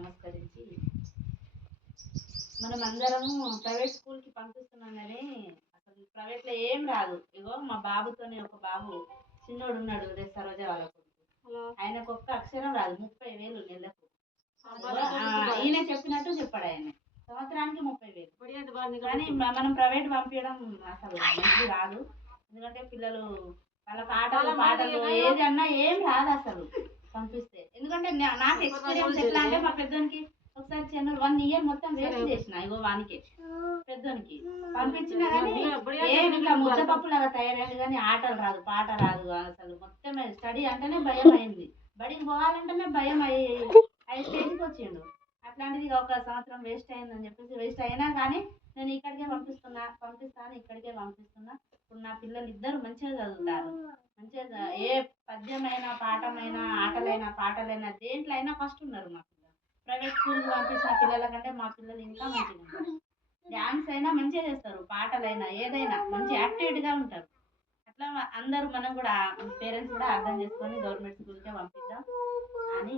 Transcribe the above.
నమస్కరించి మనం అందరము ప్రైవేట్ స్కూల్కి పంపిస్తున్నాం కానీ అసలు ప్రైవేట్లో ఏం రాదు. ఇగో మా బాబుతోనే ఒక బాబు చిన్నోడు ఉన్నాడు, రేపు సరోజ వాళ్ళ కొడుకు. ఆయనకు ఒక్క అక్షరం రాదు, 30,000 నెలకు. ఈయన చెప్పినట్టు చెప్పాడు ఆయన, సంవత్సరానికి 30,000. కానీ మనం ప్రైవేట్ పంపించడం అసలు మంచిది రాదు. ఎందుకంటే పిల్లలు వాళ్ళ పాటలు ఏది అన్నా ఏం రాదు అసలు పంపిస్తే. ఎందుకంటే నాకు ఎక్స్పీరియన్స్ ఎట్లా అంటే, మా పెద్దోనికి ఒకసారి చెన్నూరు 1 ఇయర్ మొత్తం వేస్ట్ చేసిన. ఇగో వానికి పెద్దోనికి పంపించినా కానీ ఏమి ఇట్లా ముద్దపప్పు లాగా తయారైంది, కానీ ఆటలు రాదు, పాట రాదు. అసలు మొత్తం స్టడీ అంటేనే భయం అయింది, బడికి పోవాలంటేనే భయం అయ్యే స్టేజ్కి వచ్చిండు. అట్లాంటిది ఇక ఒక సంవత్సరం వేస్ట్ అయిందని చెప్పేసి, వేస్ట్ అయినా కానీ నేను ఇక్కడికే పంపిస్తాను, ఇక్కడికే పంపిస్తున్నా. ఇప్పుడు నా పిల్లలు ఇద్దరు మంచిగా చదువుతారు. మంచిగా ఏ పద్యమైనా, పాఠమైనా, ఆటలైనా, పాటలైనా, దేంట్లో అయినా ఫస్ట్ ఉన్నారు మా పిల్లలు. ప్రైవేట్ స్కూల్కి పంపించిన పిల్లల కంటే మా పిల్లలు ఇంకా మంచిగా ఉంటారు. డ్యాన్స్ అయినా మంచిగా చేస్తారు, పాటలైనా ఏదైనా మంచి యాక్టివిటీగా ఉంటారు. అట్లా అందరూ మనం కూడా పేరెంట్స్ కూడా అర్థం చేసుకొని గవర్నమెంట్ స్కూల్కే పంపిద్దాం అని